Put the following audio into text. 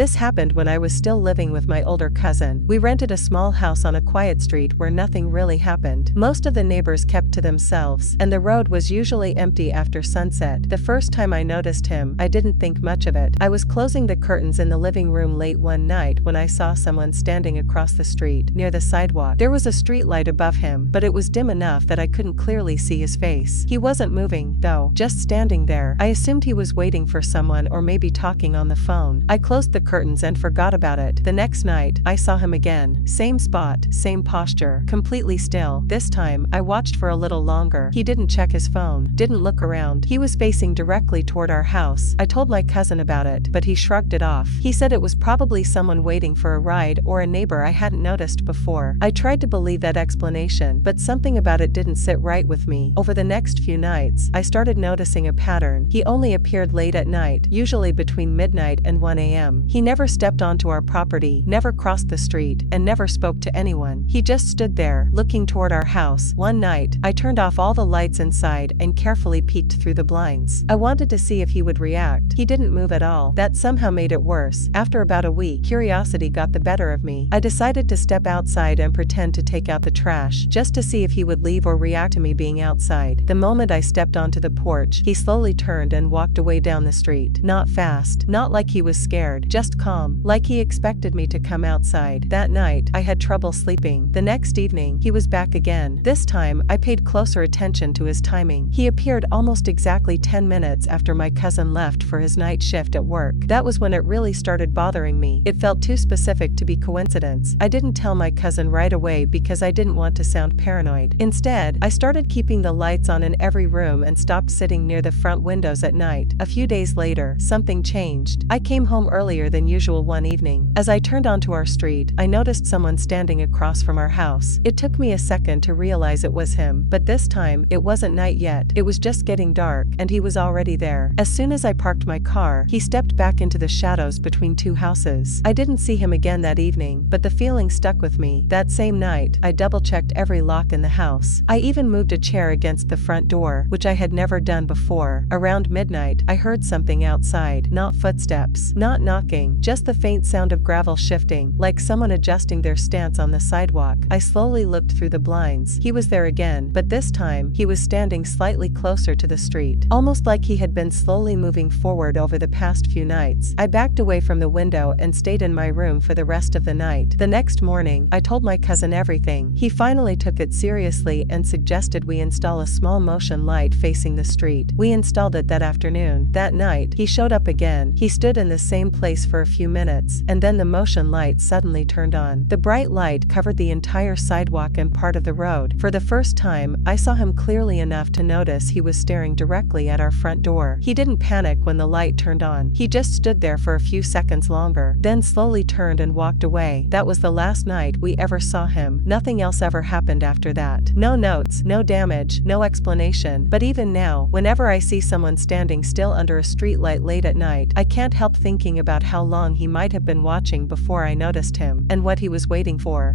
This happened when I was still living with my older cousin. We rented a small house on a quiet street where nothing really happened. Most of the neighbors kept to themselves, and the road was usually empty after sunset. The first time I noticed him, I didn't think much of it. I was closing the curtains in the living room late one night when I saw someone standing across the street, near the sidewalk. There was a street light above him, but it was dim enough that I couldn't clearly see his face. He wasn't moving, though, just standing there. I assumed he was waiting for someone or maybe talking on the phone. I closed the curtains and forgot about it. The next night, I saw him again. Same spot, same posture, completely still. This time, I watched for a little longer. He didn't check his phone, didn't look around. He was facing directly toward our house. I told my cousin about it, but he shrugged it off. He said it was probably someone waiting for a ride or a neighbor I hadn't noticed before. I tried to believe that explanation, but something about it didn't sit right with me. Over the next few nights, I started noticing a pattern. He only appeared late at night, usually between midnight and 1 a.m. He never stepped onto our property, never crossed the street, and never spoke to anyone. He just stood there, looking toward our house. One night, I turned off all the lights inside and carefully peeked through the blinds. I wanted to see if he would react. He didn't move at all. That somehow made it worse. After about a week, curiosity got the better of me. I decided to step outside and pretend to take out the trash, just to see if he would leave or react to me being outside. The moment I stepped onto the porch, he slowly turned and walked away down the street. Not fast, not like he was scared, just calm, like he expected me to come outside. That night, I had trouble sleeping. The next evening, he was back again. This time, I paid closer attention to his timing. He appeared almost exactly 10 minutes after my cousin left for his night shift at work. That was when it really started bothering me. It felt too specific to be coincidence. I didn't tell my cousin right away because I didn't want to sound paranoid. Instead, I started keeping the lights on in every room and stopped sitting near the front windows at night. A few days later, something changed. I came home earlier than usual one evening. As I turned onto our street, I noticed someone standing across from our house. It took me a second to realize it was him, but this time, it wasn't night yet. It was just getting dark, and he was already there. As soon as I parked my car, he stepped back into the shadows between two houses. I didn't see him again that evening, but the feeling stuck with me. That same night, I double-checked every lock in the house. I even moved a chair against the front door, which I had never done before. Around midnight, I heard something outside. Not footsteps, not knocking, just the faint sound of gravel shifting, like someone adjusting their stance on the sidewalk. I slowly looked through the blinds. He was there again, but this time, he was standing slightly closer to the street, almost like he had been slowly moving forward over the past few nights. I backed away from the window and stayed in my room for the rest of the night. The next morning, I told my cousin everything. He finally took it seriously and suggested we install a small motion light facing the street. We installed it that afternoon. That night, he showed up again. He stood in the same place for a few minutes, and then the motion light suddenly turned on. The bright light covered the entire sidewalk and part of the road. For the first time, I saw him clearly enough to notice he was staring directly at our front door. He didn't panic when the light turned on. He just stood there for a few seconds longer, then slowly turned and walked away. That was the last night we ever saw him. Nothing else ever happened after that. No notes, no damage, no explanation. But even now, whenever I see someone standing still under a streetlight late at night, I can't help thinking about how long he might have been watching before I noticed him, and what he was waiting for.